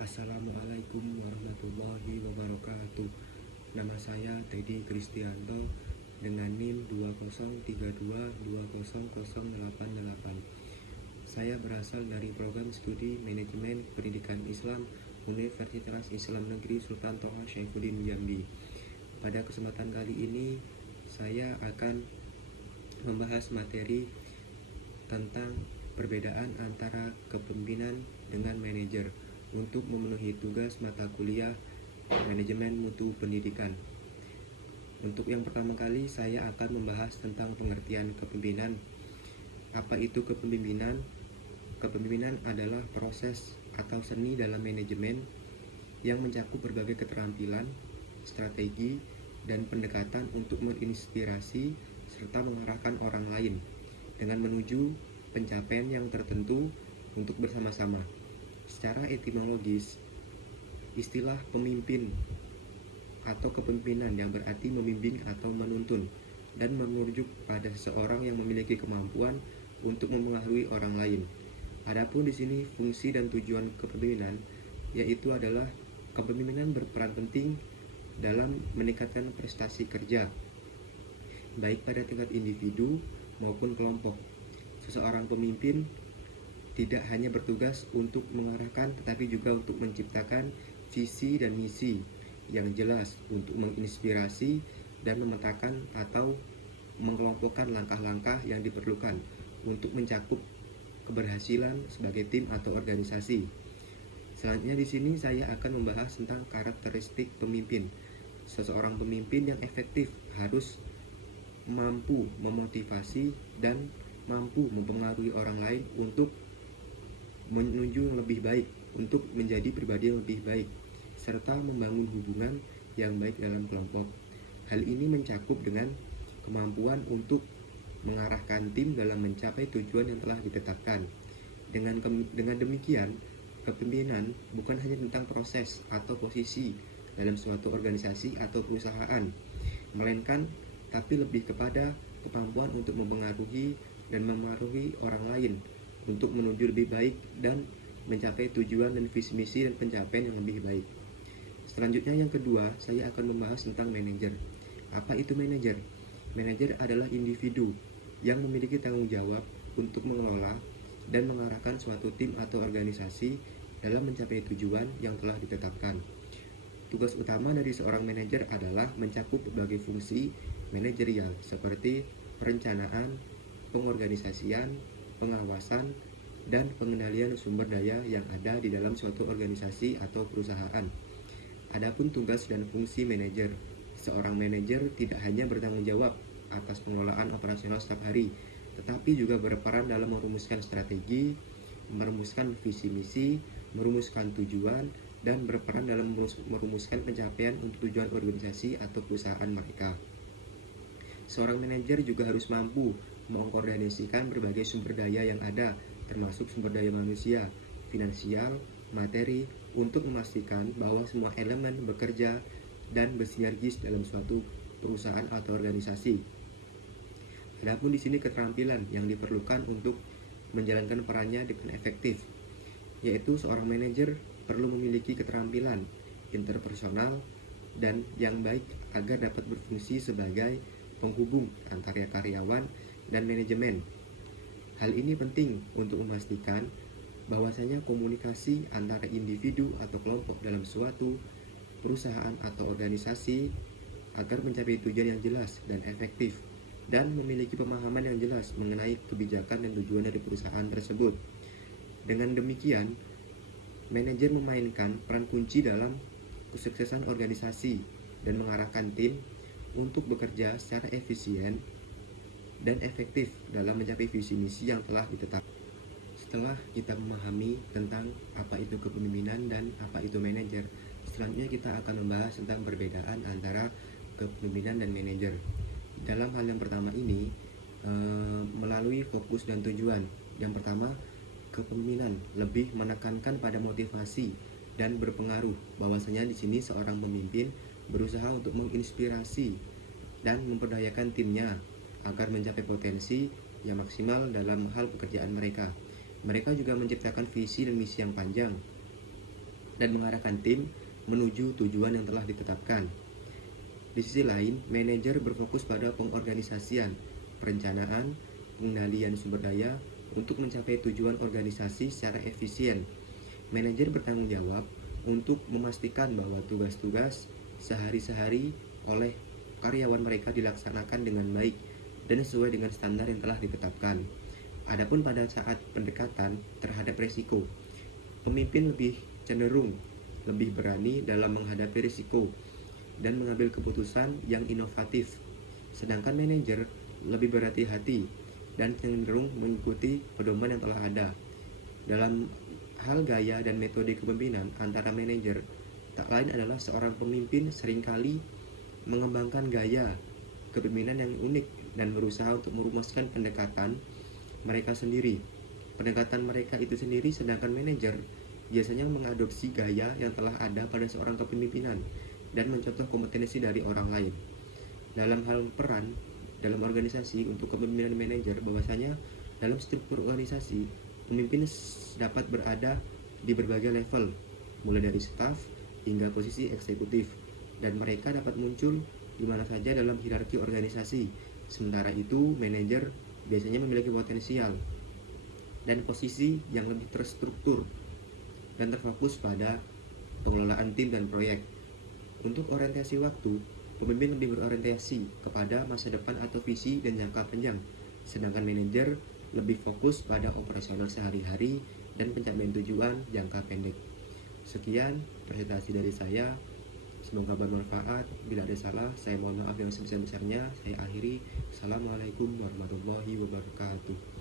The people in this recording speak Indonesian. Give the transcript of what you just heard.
Assalamualaikum warahmatullahi wabarakatuh. Nama saya Teddy Kristianto dengan NIM 2032200088. Saya berasal dari program studi Manajemen Pendidikan Islam Universitas Islam Negeri Sultan Toha Syaifuddin Jambi. Pada kesempatan kali ini saya akan membahas materi tentang perbedaan antara kepemimpinan dengan manajer untuk memenuhi tugas mata kuliah manajemen mutu pendidikan. Untuk yang pertama kali saya akan membahas tentang pengertian kepemimpinan. Apa itu kepemimpinan? Kepemimpinan adalah proses atau seni dalam manajemen yang mencakup berbagai keterampilan, strategi, dan pendekatan untuk menginspirasi serta mengarahkan orang lain dengan menuju pencapaian yang tertentu untuk bersama-sama. Secara etimologis, istilah pemimpin atau kepemimpinan yang berarti membimbing atau menuntun dan merujuk pada seseorang yang memiliki kemampuan untuk mempengaruhi orang lain. Adapun di sini fungsi dan tujuan kepemimpinan yaitu adalah kepemimpinan berperan penting dalam meningkatkan prestasi kerja baik pada tingkat individu maupun kelompok. Seseorang pemimpin tidak hanya bertugas untuk mengarahkan tetapi juga untuk menciptakan visi dan misi yang jelas untuk menginspirasi dan memetakan atau mengelompokkan langkah-langkah yang diperlukan untuk mencakup keberhasilan sebagai tim atau organisasi. Selanjutnya di sini saya akan membahas tentang karakteristik pemimpin. Seseorang pemimpin yang efektif harus mampu memotivasi dan mampu mempengaruhi orang lain untuk menuju yang lebih baik, untuk menjadi pribadi yang lebih baik, serta membangun hubungan yang baik dalam kelompok. Hal ini mencakup dengan kemampuan untuk mengarahkan tim dalam mencapai tujuan yang telah ditetapkan. Dengan demikian, kepemimpinan bukan hanya tentang proses atau posisi dalam suatu organisasi atau perusahaan, melainkan tapi lebih kepada kemampuan untuk mempengaruhi dan memengaruhi orang lain untuk menuju lebih baik dan mencapai tujuan dan visi misi dan pencapaian yang lebih baik. Selanjutnya yang kedua, saya akan membahas tentang manajer. Apa itu manajer? Manajer adalah individu yang memiliki tanggung jawab untuk mengelola dan mengarahkan suatu tim atau organisasi dalam mencapai tujuan yang telah ditetapkan. Tugas utama dari seorang manajer adalah mencakup berbagai fungsi manajerial seperti perencanaan, pengorganisasian, pengawasan, dan pengendalian sumber daya yang ada di dalam suatu organisasi atau perusahaan. Adapun tugas dan fungsi manajer, seorang manajer tidak hanya bertanggung jawab atas pengelolaan operasional setiap hari, tetapi juga berperan dalam merumuskan strategi, merumuskan visi misi, merumuskan tujuan, dan berperan dalam merumuskan pencapaian untuk tujuan organisasi atau perusahaan mereka. Seorang manajer juga harus mampu mengkoordinasikan berbagai sumber daya yang ada, termasuk sumber daya manusia, finansial, materi, untuk memastikan bahwa semua elemen bekerja dan bersinergis dalam suatu perusahaan atau organisasi. Adapun di sini keterampilan yang diperlukan untuk menjalankan perannya dengan efektif, yaitu seorang manajer perlu memiliki keterampilan interpersonal dan yang baik agar dapat berfungsi sebagai penghubung antara karyawan dan manajemen. Hal ini penting untuk memastikan bahwasanya komunikasi antara individu atau kelompok dalam suatu perusahaan atau organisasi agar mencapai tujuan yang jelas dan efektif dan memiliki pemahaman yang jelas mengenai kebijakan dan tujuan dari perusahaan tersebut. Dengan demikian, manajer memainkan peran kunci dalam kesuksesan organisasi dan mengarahkan tim untuk bekerja secara efisien dan efektif dalam mencapai visi misi yang telah ditetapkan. Setelah kita memahami tentang apa itu kepemimpinan dan apa itu manajer, selanjutnya kita akan membahas tentang perbedaan antara kepemimpinan dan manajer. Dalam hal yang pertama ini, melalui fokus dan tujuan. Yang pertama, kepemimpinan lebih menekankan pada motivasi dan berpengaruh. Bahwasanya di sini seorang pemimpin berusaha untuk menginspirasi dan memperdayakan timnya agar mencapai potensi yang maksimal dalam hal pekerjaan mereka. Mereka juga menciptakan visi dan misi yang panjang dan mengarahkan tim menuju tujuan yang telah ditetapkan. Di sisi lain, manajer berfokus pada pengorganisasian, perencanaan, pengendalian sumber daya untuk mencapai tujuan organisasi secara efisien. Manajer bertanggung jawab untuk memastikan bahwa tugas-tugas sehari-hari oleh karyawan mereka dilaksanakan dengan baik dan sesuai dengan standar yang telah ditetapkan. Adapun pada saat pendekatan terhadap risiko, pemimpin lebih cenderung lebih berani dalam menghadapi risiko dan mengambil keputusan yang inovatif, sedangkan manajer lebih berhati-hati dan cenderung mengikuti pedoman yang telah ada. Dalam hal gaya dan metode kepemimpinan antara manajer, tak lain adalah seorang pemimpin seringkali mengembangkan gaya kepemimpinan yang unik dan berusaha untuk merumuskan pendekatan mereka sendiri. Pendekatan mereka itu sendiri, sedangkan manajer biasanya mengadopsi gaya yang telah ada pada seorang kepemimpinan dan mencontoh kompetensi dari orang lain. Dalam hal peran dalam organisasi untuk kepemimpinan manajer, bahwasanya dalam struktur organisasi, pemimpin dapat berada di berbagai level, mulai dari staf hingga posisi eksekutif, dan mereka dapat muncul di mana saja dalam hierarki organisasi. Sementara itu, manajer biasanya memiliki potensial dan posisi yang lebih terstruktur dan terfokus pada pengelolaan tim dan proyek. Untuk orientasi waktu, pemimpin lebih berorientasi kepada masa depan atau visi dan jangka panjang, sedangkan manajer lebih fokus pada operasional sehari-hari dan pencapaian tujuan jangka pendek. Sekian presentasi dari saya, semoga bermanfaat. Bila ada salah, saya mohon maaf yang sebesar-besarnya. Saya akhiri. Assalamualaikum warahmatullahi wabarakatuh.